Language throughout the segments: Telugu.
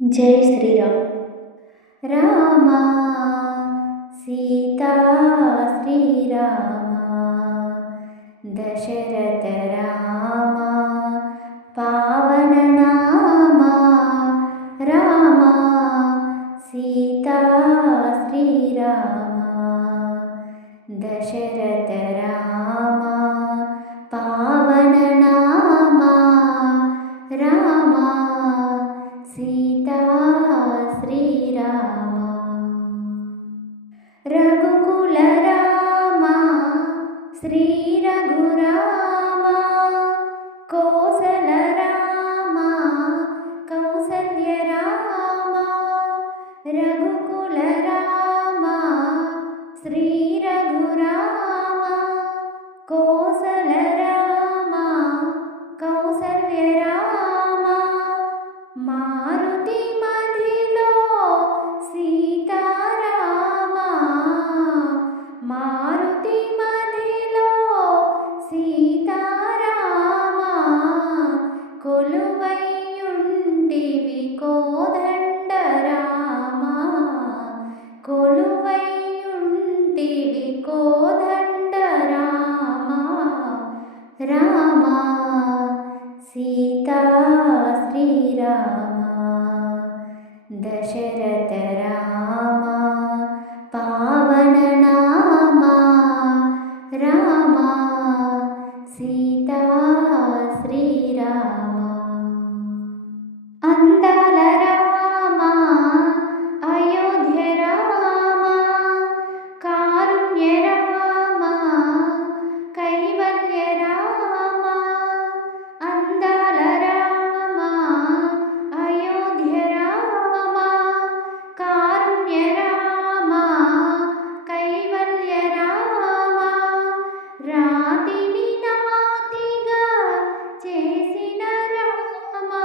జై శ్రీరామ్. రామా సీతా శ్రీరామా దశరథ రామా పావన నామా రామా సీతా శ్రీరామా దశరథ రామా పావన నామా రామా సీతా శ్రీరామా రఘుకుల రామా శ్రీ రఘురామా కోసల రామా కౌసల్య రామా రఘుకుల రామా శ్రీ రఘురామా కోసల రామా కౌసల్య రామా మారుతి మదిలో సీతారామా మారుతి మదిలో సీతారామా కొలువైయుంటివి కోదండ రామా కొలువైయుంటివి కోదండ రామా రామా సీతా శ్రీరామా దశరథ రామా పావన నామా రామా సీతా శ్రీరామా అందాల రామా అయోధ్య రామా కారుణ్య రామా కైవల్య రామా అందాల రామా అయోధ్య రామా కారుణ్య రామా కైవల్య రామా రాతిని నాతిగా చేసిన రామా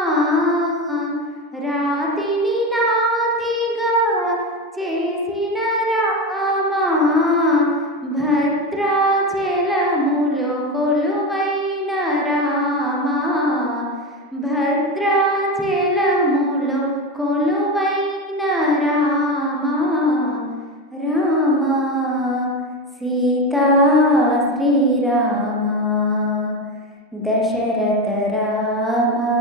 రాతిని నాతిగా చేసిన రామా భద్రాచలములో కొలువైన రామా భద్రాచలములో కొలువైన రామా రామా సీతా శ్రీరామా దశరథ రామా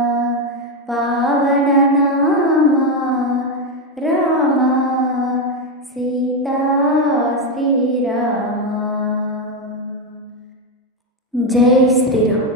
పావన నామా రామా సీతా శ్రీరామా. జై శ్రీరామ్.